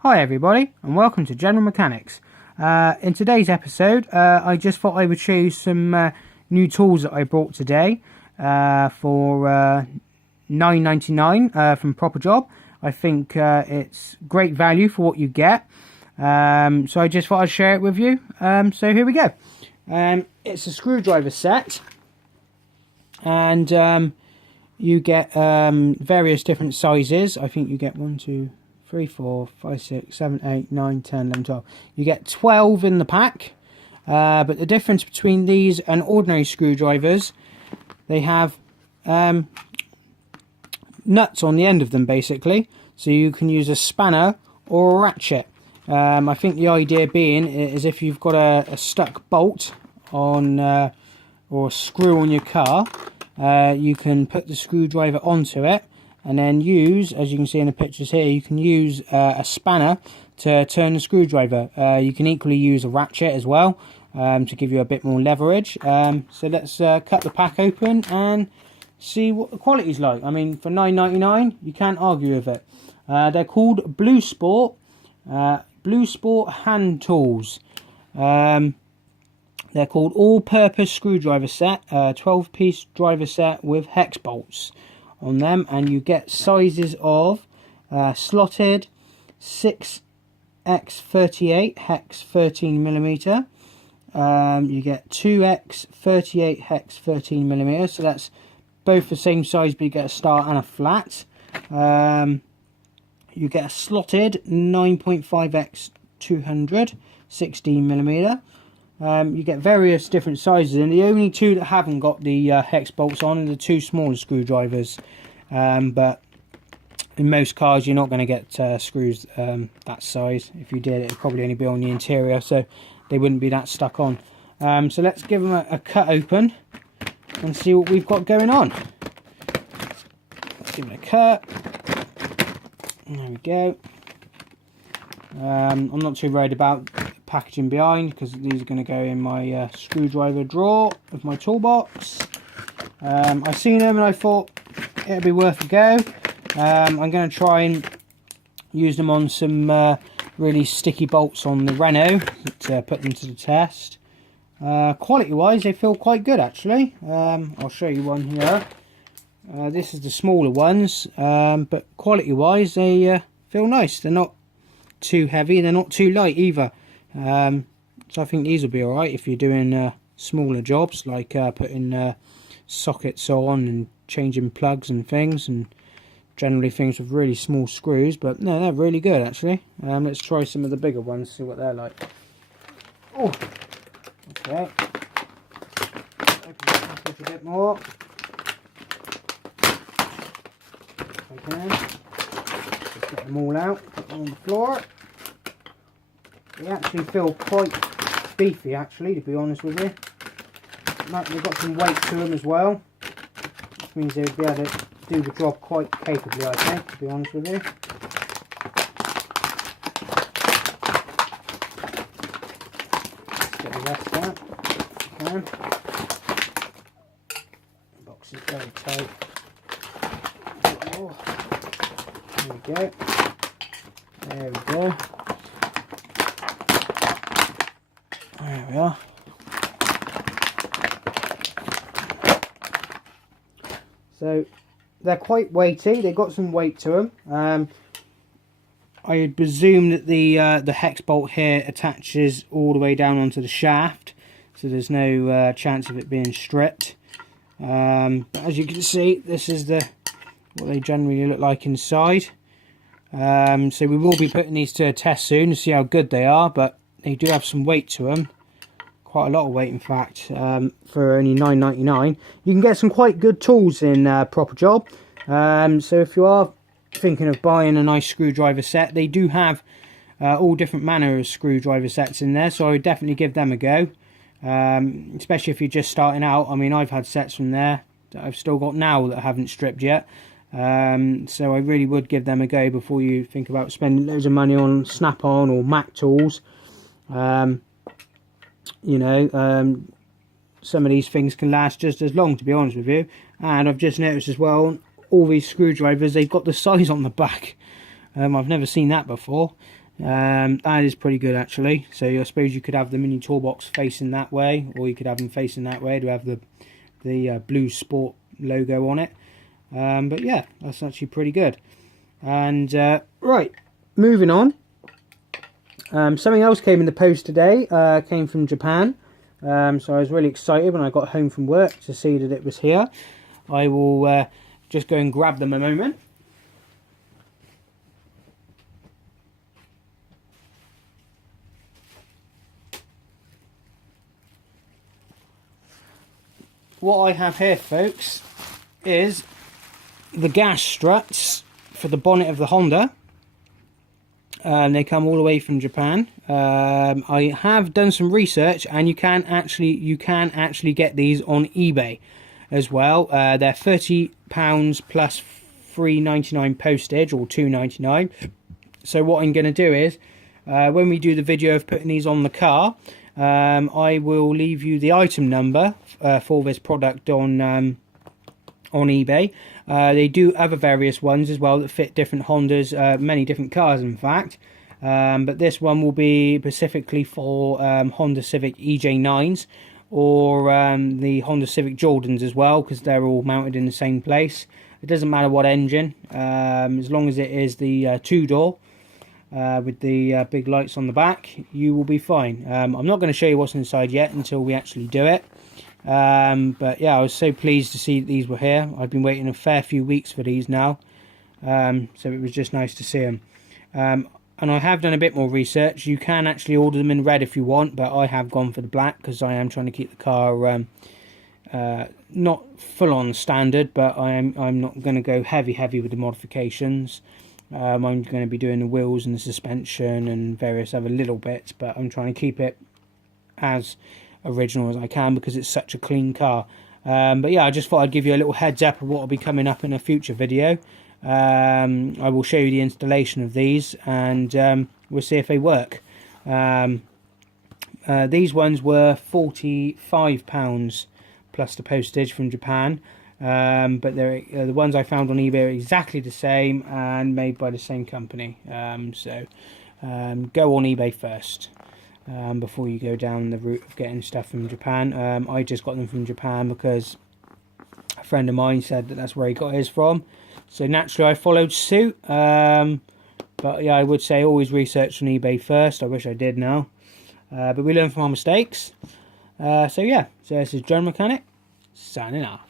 Hi everybody and welcome to General Mechanics. In today's episode I just thought I would show you some new tools that I brought today for $9.99 from Proper Job. I think it's great value for what you get, so I just thought I'd share it with you. So here we go. It's a screwdriver set, and you get various different sizes. I think you get 1, 2, 3, 4, 5, 6, 7, 8, 9, 10, 11, 12. You get 12 in the pack. But the difference between these and ordinary screwdrivers, they have nuts on the end of them basically. So you can use a spanner or a ratchet. I think the idea being is if you've got a stuck bolt on or a screw on your car, you can put the screwdriver onto it and then use, as you can see in the pictures here, you can use a spanner to turn the screwdriver. You can equally use a ratchet as well to give you a bit more leverage. So let's cut the pack open and see what the quality's like. I mean, for $9.99 you can't argue with it. They're called Blue Sport hand tools. They're called all-purpose screwdriver set, 12-piece driver set with hex bolts on them, and you get sizes of slotted 6x38 hex 13mm. You get 2x 38 hex 13mm, so that's both the same size, but you get a star and a flat. You get a slotted 9.5x 200 16mm. You get various different sizes, and the only two that haven't got the hex bolts on are the two smaller screwdrivers. But in most cars you're not going to get screws that size. If you did, it would probably only be on the interior, so they wouldn't be that stuck on. So let's give them a cut open and see what we've got going on. Let's give it a cut. There we go. I'm not too worried about packaging behind because these are going to go in my screwdriver drawer of my toolbox. I seen them and I thought it'd be worth a go. I'm going to try and use them on some really sticky bolts on the Renault to put them to the test. Quality wise they feel quite good actually. I'll show you one here. This is the smaller ones, but quality wise they feel nice. They're not too heavy, they're not too light either. So I think these will be alright if you're doing smaller jobs like putting sockets on and changing plugs and things, and generally things with really small screws. But no, they're really good actually. Let's try some of the bigger ones, see what they're like. Oh, okay. Open the package a bit more. Okay. Just get them all out, put them on the floor. They actually feel quite beefy actually, to be honest with you. They've got some weight to them as well, which means they'll be able to do the job quite capably, I think, to be honest with you. Let's get the rest out if you can. The box is very tight. Oh, there we go. There we go. There we are. So they're quite weighty. They've got some weight to them. I presume that the hex bolt here attaches all the way down onto the shaft, so there's no chance of it being stripped. But as you can see, this is what they generally look like inside. So we will be putting these to a test soon to see how good they are, but they do have some weight to them. Quite a lot of weight in fact, for only $9.99. You can get some quite good tools in Proper Job. So if you are thinking of buying a nice screwdriver set, they do have all different manner of screwdriver sets in there, so I would definitely give them a go. Especially if you're just starting out. I mean, I've had sets from there that I've still got now that I haven't stripped yet. So I really would give them a go before you think about spending loads of money on Snap-on or Mac tools. You know, some of these things can last just as long, to be honest with you. And I've just noticed as well, all these screwdrivers, they've got the size on the back. I've never seen that before. That is pretty good actually. So I suppose you could have them in your toolbox facing that way, or you could have them facing that way to have the Blue Sport logo on it. But yeah, that's actually pretty good. And right, moving on. Something else came in the post today. Came from Japan. So I was really excited when I got home from work to see that it was here. I will just go and grab them a moment. What I have here, folks, is the gas struts for the bonnet of the Honda. They come all the way from Japan. I have done some research, and you can actually get these on eBay as well. They're £30 plus $3.99 postage, or $2.99. So what I'm going to do is, when we do the video of putting these on the car, I will leave you the item number for this product on eBay. They do other various ones as well that fit different Hondas, many different cars in fact. But this one will be specifically for Honda Civic EJ9s, or the Honda Civic Jordans as well, because they're all mounted in the same place. It doesn't matter what engine, as long as it is the two-door with the big lights on the back, you will be fine. I'm not going to show you what's inside yet until we actually do it. But yeah, I was so pleased to see that these were here. I've been waiting a fair few weeks for these now, so it was just nice to see them. And I have done a bit more research. You can actually order them in red if you want, but I have gone for the black because I am trying to keep the car not full on standard, but I'm not going to go heavy with the modifications. I'm going to be doing the wheels and the suspension and various other little bits, but I'm trying to keep it as original as I can because it's such a clean car. But yeah, I just thought I'd give you a little heads up of what will be coming up in a future video. I will show you the installation of these, and we'll see if they work. These ones were £45 plus the postage from Japan, but they're the ones I found on eBay are exactly the same and made by the same company. So go on eBay first before you go down the route of getting stuff from Japan. I just got them from Japan because a friend of mine said that that's where he got his from, so naturally I followed suit. But yeah, I would say always research on eBay first. I wish I did now, but we learn from our mistakes. So yeah, so this is John Mechanic signing off.